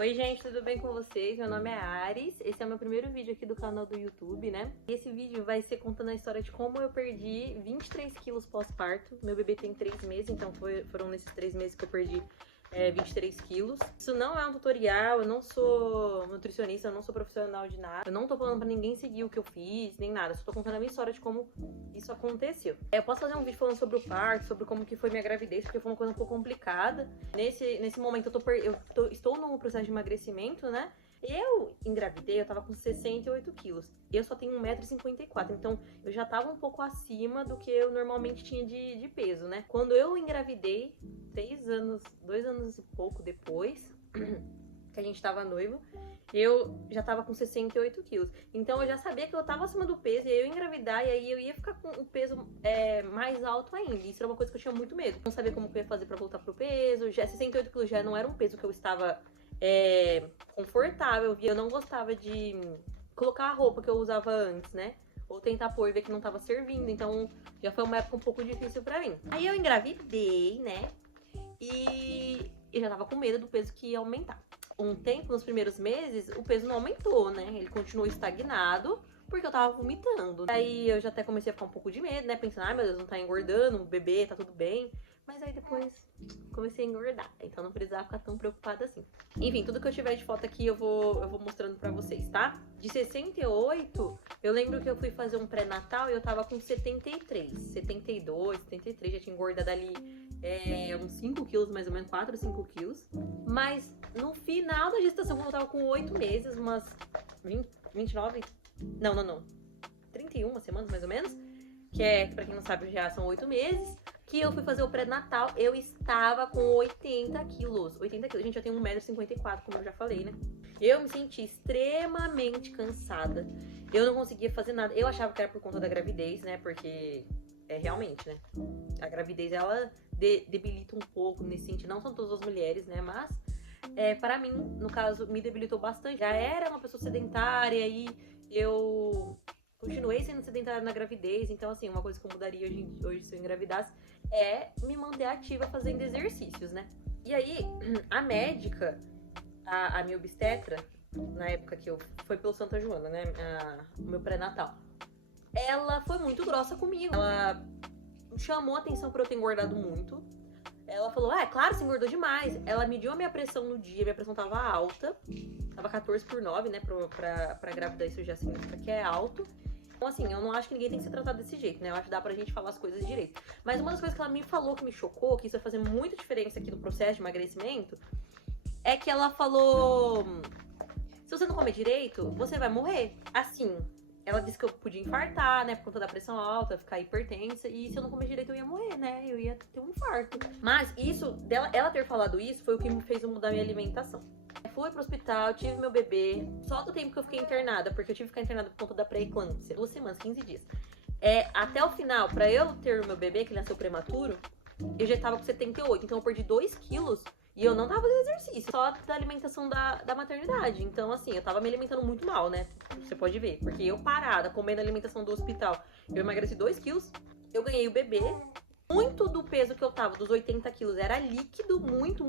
Oi gente, tudo bem com vocês? Meu nome é Ares, esse é o meu primeiro vídeo aqui do canal do YouTube, né? E esse vídeo vai ser contando a história de como eu perdi 23 quilos pós-parto. Meu bebê tem 3 meses, então foram nesses 3 meses que eu perdi 23 quilos. Isso não é um tutorial, eu não sou nutricionista, eu não sou profissional de nada. Eu não tô falando pra ninguém seguir o que eu fiz, nem nada. Eu só tô contando a minha história de como isso aconteceu. Eu posso fazer um vídeo falando sobre o parto, sobre como que foi minha gravidez, porque foi uma coisa um pouco complicada. Nesse momento estou num processo de emagrecimento, né? Eu engravidei, eu tava com 68 quilos. E eu só tenho 1,54 m, então eu já tava um pouco acima do que eu normalmente tinha de peso, né? Quando eu engravidei, 2 anos e pouco depois que a gente tava noivo, eu já tava com 68 quilos. Então eu já sabia que eu tava acima do peso, e aí eu ia engravidar, e aí eu ia ficar com o peso mais alto ainda. Isso era uma coisa que eu tinha muito medo. Não sabia como que eu ia fazer pra voltar pro peso. Já 68 quilos já não era um peso que eu estava confortável. Eu não gostava de colocar a roupa que eu usava antes, né? Ou tentar pôr e ver que não tava servindo. Então já foi uma época um pouco difícil pra mim. Aí eu engravidei, né? E eu já tava com medo do peso que ia aumentar. Um tempo, nos primeiros meses, o peso não aumentou, né? Ele continuou estagnado, porque eu tava vomitando. Aí eu já até comecei a ficar um pouco de medo, né? Pensando, ai meu Deus, não tá engordando, o bebê, tá tudo bem. Mas aí depois comecei a engordar, então não precisava ficar tão preocupada assim. Enfim, tudo que eu tiver de foto aqui eu vou mostrando pra vocês, tá? De 68, eu lembro que eu fui fazer um pré-natal e eu tava com 73, 72, 73, já tinha engordado ali uns 5 quilos, mais ou menos, 4 ou 5 quilos. Mas no final da gestação, quando eu tava com 8 meses, umas 29, não, 31 semanas mais ou menos, que pra quem não sabe, já são 8 meses, que eu fui fazer o pré-natal, eu estava com 80 quilos. 80 quilos, gente, eu tenho 1,54 m, como eu já falei, né? Eu me senti extremamente cansada. Eu não conseguia fazer nada. Eu achava que era por conta da gravidez, né? Porque realmente, né? A gravidez, ela debilita um pouco nesse sentido. Não são todas as mulheres, né? Mas para mim, no caso, me debilitou bastante. Já era uma pessoa sedentária e eu continuei sendo sedentária na gravidez. Então, assim, uma coisa que eu mudaria hoje se eu engravidasse é me manter ativa fazendo exercícios, né? E aí, a médica, a minha obstetra, na época que foi pelo Santa Joana, né? O meu pré-natal. Ela foi muito grossa comigo. Ela chamou a atenção por eu ter engordado muito. Ela falou, claro, você engordou demais. Ela mediu a minha pressão no dia, minha pressão tava alta. Tava 14/9, né? Pra grávida isso já significa que é alto. Então, assim, eu não acho que ninguém tem que ser tratado desse jeito, né? Eu acho que dá pra gente falar as coisas direito. Mas uma das coisas que ela me falou, que me chocou, que isso vai fazer muita diferença aqui no processo de emagrecimento, é que ela falou, se você não comer direito, você vai morrer. Assim, ela disse que eu podia infartar, né? Por conta da pressão alta, ficar hipertensa. E se eu não comer direito, eu ia morrer, né? Eu ia ter um infarto. Mas ela ter falado isso foi o que me fez mudar minha alimentação. Fui pro hospital, tive meu bebê. Só do tempo que eu fiquei internada, porque eu tive que ficar internada por conta da pré-eclâmpsia. 2 semanas, 15 dias. Até o final, pra eu ter o meu bebê, que nasceu prematuro, eu já tava com 78. Então eu perdi 2 quilos. E eu não tava fazendo exercício, só da alimentação da maternidade. Então, assim, eu tava me alimentando muito mal, né? Você pode ver. Porque eu parada, comendo a alimentação do hospital, eu emagreci 2 quilos, eu ganhei o bebê. Muito do peso que eu tava, dos 80 quilos, era líquido, muito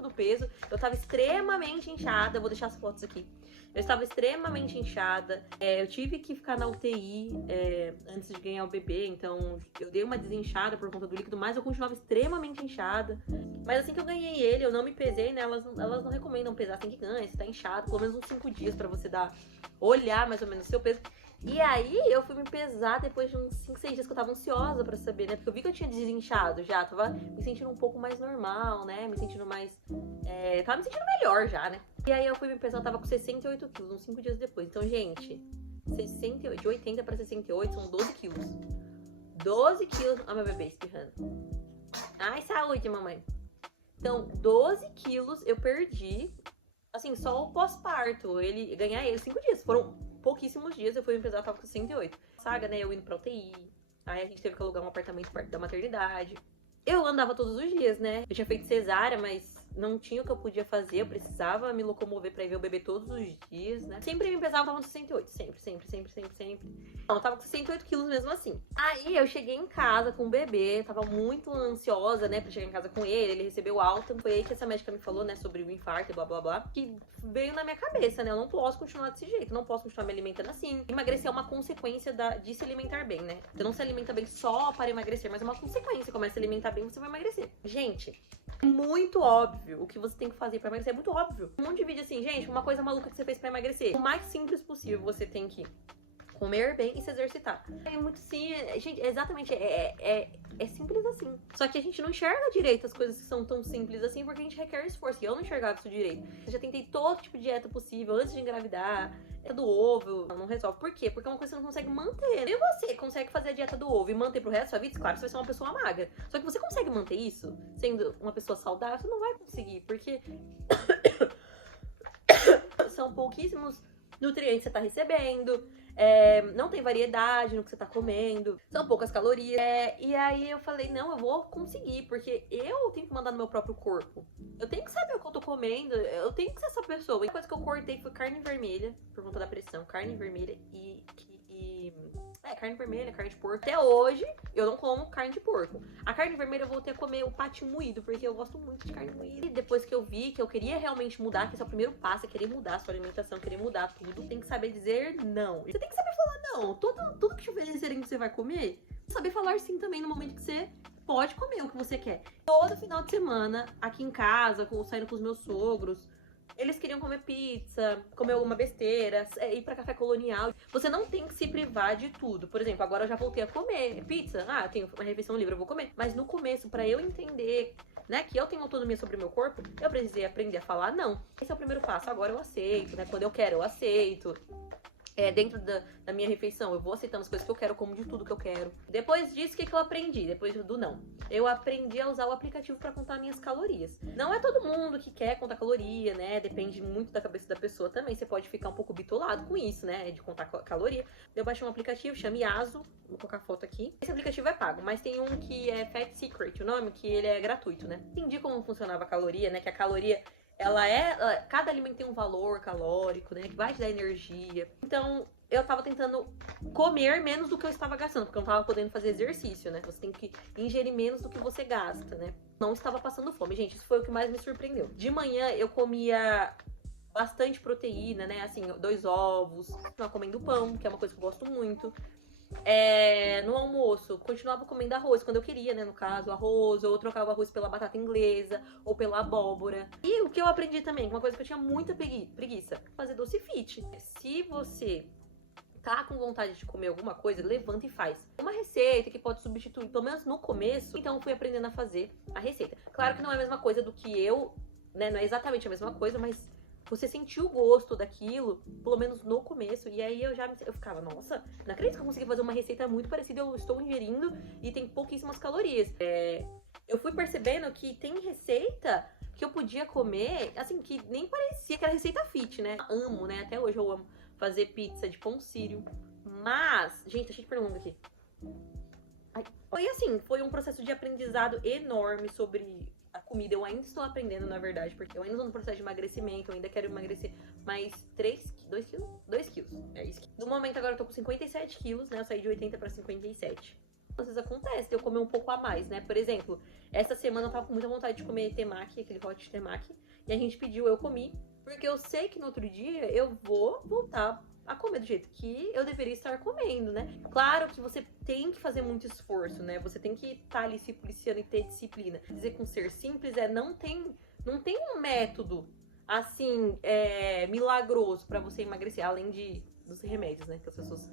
do peso. Eu tava extremamente inchada, vou deixar as fotos aqui. Eu estava extremamente inchada, eu tive que ficar na UTI antes de ganhar o bebê, então eu dei uma desinchada por conta do líquido, mas eu continuava extremamente inchada. Mas assim que eu ganhei ele, eu não me pesei, né? Elas não recomendam pesar assim que ganha, você tá inchado, pelo menos uns 5 dias pra você olhar mais ou menos o seu peso. E aí eu fui me pesar depois de uns 5, 6 dias que eu tava ansiosa pra saber, né? Porque eu vi que eu tinha desinchado já, tava me sentindo um pouco mais normal, né? Me sentindo mais... tava me sentindo melhor já, né? E aí eu fui me pesar, eu tava com 68 quilos, uns 5 dias depois. Então, gente, de 80 pra 68 são 12 quilos. 12 quilos... Olha meu bebê espirrando. Ai, saúde, mamãe. Então, 12 quilos eu perdi, assim, só o pós-parto. Ganhar ele 5 dias, foram pouquíssimos dias, eu fui me pesar, eu tava com 68. Saga, né, eu indo pra UTI, aí a gente teve que alugar um apartamento perto da maternidade. Eu andava todos os dias, né, eu tinha feito cesárea, mas não tinha o que eu podia fazer, eu precisava me locomover pra ir ver o bebê todos os dias, né? Sempre me pesava, tava com 68, sempre. Não, eu tava com 68 quilos mesmo assim. Aí eu cheguei em casa com o bebê, tava muito ansiosa, né, pra chegar em casa com ele recebeu alta. Foi aí que essa médica me falou, né, sobre o infarto e blá blá blá, que veio na minha cabeça, né, eu não posso continuar desse jeito, não posso continuar me alimentando assim. Emagrecer é uma consequência de se alimentar bem, né? Você não se alimenta bem só para emagrecer, mas é uma consequência. Começa a se alimentar bem, você vai emagrecer. Gente, é muito óbvio o que você tem que fazer pra emagrecer, é muito óbvio. Um monte de vídeo assim, gente, uma coisa maluca que você fez pra emagrecer. O mais simples possível, você tem que comer bem e se exercitar. É muito simples, gente, exatamente, é simples assim. Só que a gente não enxerga direito as coisas que são tão simples assim, porque a gente requer esforço. E eu não enxergava isso direito. Eu já tentei todo tipo de dieta possível antes de engravidar. Dieta do ovo, não resolve. Por quê? Porque é uma coisa que você não consegue manter. E você consegue fazer a dieta do ovo e manter pro resto da sua vida, claro, você vai ser uma pessoa magra. Só que você consegue manter isso sendo uma pessoa saudável? Você não vai conseguir, porque são pouquíssimos nutrientes que você tá recebendo. Não tem variedade no que você tá comendo, são poucas calorias. E aí eu falei, não, eu vou conseguir, porque eu tenho que mandar no meu próprio corpo. Eu tenho que saber o que eu tô comendo, eu tenho que ser essa pessoa. E a coisa que eu cortei foi carne vermelha, por conta da pressão, carne vermelha carne vermelha, carne de porco. Até hoje, eu não como carne de porco. A carne vermelha eu voltei a comer o patinho moído, porque eu gosto muito de carne moída. E depois que eu vi que eu queria realmente mudar, que esse é o primeiro passo, é querer mudar a sua alimentação, querer mudar tudo, tem que saber dizer não. Você tem que saber falar não. Tudo que te oferecerem que você vai comer, saber falar sim também no momento que você pode comer o que você quer. Todo final de semana, aqui em casa, saindo com os meus sogros, eles queriam comer pizza, comer alguma besteira, ir pra café colonial. Você não tem que se privar de tudo. Por exemplo, agora eu já voltei a comer pizza. Eu tenho uma refeição livre, eu vou comer. Mas no começo, pra eu entender, né, que eu tenho autonomia sobre o meu corpo, eu precisei aprender a falar não. Esse é o primeiro passo. Agora eu aceito, né? Quando eu quero, eu aceito. Dentro da minha refeição, eu vou aceitando as coisas que eu quero, eu como de tudo que eu quero. Depois disso, o que eu aprendi? Depois do não. Eu aprendi a usar o aplicativo pra contar minhas calorias. Não é todo mundo que quer contar caloria, né? Depende muito da cabeça da pessoa também. Você pode ficar um pouco bitolado com isso, né? De contar caloria. Eu baixei um aplicativo, chama Yaso. Vou colocar a foto aqui. Esse aplicativo é pago, mas tem um que é Fat Secret, o nome, que ele é gratuito, né? Entendi como funcionava a caloria, né? Que a caloria... cada alimento tem um valor calórico, né? Que vai te dar energia. Então, eu tava tentando comer menos do que eu estava gastando, porque eu não tava podendo fazer exercício, né? Você tem que ingerir menos do que você gasta, né? Não estava passando fome. Gente, isso foi o que mais me surpreendeu. De manhã, eu comia bastante proteína, né? Assim, 2 ovos. Tava comendo pão, que é uma coisa que eu gosto muito. No almoço, continuava comendo arroz quando eu queria, né? No caso, arroz, ou eu trocava arroz pela batata inglesa, ou pela abóbora. E o que eu aprendi também, uma coisa que eu tinha muita preguiça, fazer doce fit. Se você tá com vontade de comer alguma coisa, levanta e faz. Uma receita que pode substituir, pelo menos no começo, então eu fui aprendendo a fazer a receita. Claro que não é a mesma coisa do que eu, né? Não é exatamente a mesma coisa, mas você sentiu o gosto daquilo, pelo menos no começo, e aí eu ficava, nossa, não acredito que eu consegui fazer uma receita muito parecida, eu estou ingerindo e tem pouquíssimas calorias. Eu fui percebendo que tem receita que eu podia comer, assim, que nem parecia que era receita fit, né? Amo, né? Até hoje eu amo fazer pizza de pão sírio, mas, gente, tá cheio de pergunta aqui. Foi um processo de aprendizado enorme sobre a comida. Eu ainda estou aprendendo, na verdade, porque eu ainda estou no processo de emagrecimento, eu ainda quero emagrecer mais 2 quilos. É isso. No momento agora eu tô com 57 quilos, né? Eu saí de 80 pra 57. Às vezes acontece de eu comer um pouco a mais, né? Por exemplo, essa semana eu tava com muita vontade de comer temaki, aquele hot temaki, e a gente pediu, eu comi, porque eu sei que no outro dia eu vou voltar a comer do jeito que eu deveria estar comendo, né? Claro que você tem que fazer muito esforço, né? Você tem que estar ali se policiando e ter disciplina. Dizer com ser simples não tem um método, assim, milagroso pra você emagrecer, além dos remédios, né? Que as pessoas...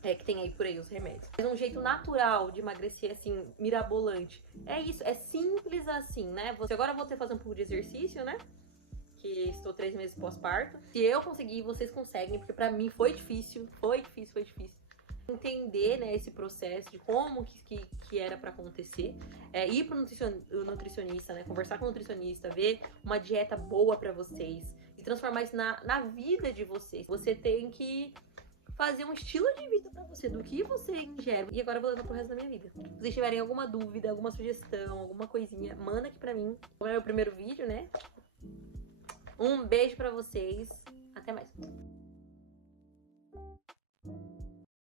que tem aí por aí os remédios. Mas um jeito natural de emagrecer, assim, mirabolante. É isso, é simples assim, né? Agora eu vou ter que fazer um pouco de exercício, né? Que estou 3 meses pós-parto. Se eu conseguir, vocês conseguem, porque pra mim foi difícil. Entender, né, esse processo de como que era pra acontecer. Ir pro nutricionista, né? Conversar com o nutricionista, ver uma dieta boa pra vocês. E transformar isso na vida de vocês. Você tem que fazer um estilo de vida pra você, do que você ingere. E agora eu vou levar pro resto da minha vida. Se vocês tiverem alguma dúvida, alguma sugestão, alguma coisinha, manda aqui pra mim. É o meu primeiro vídeo, né? Um beijo pra vocês. Até mais.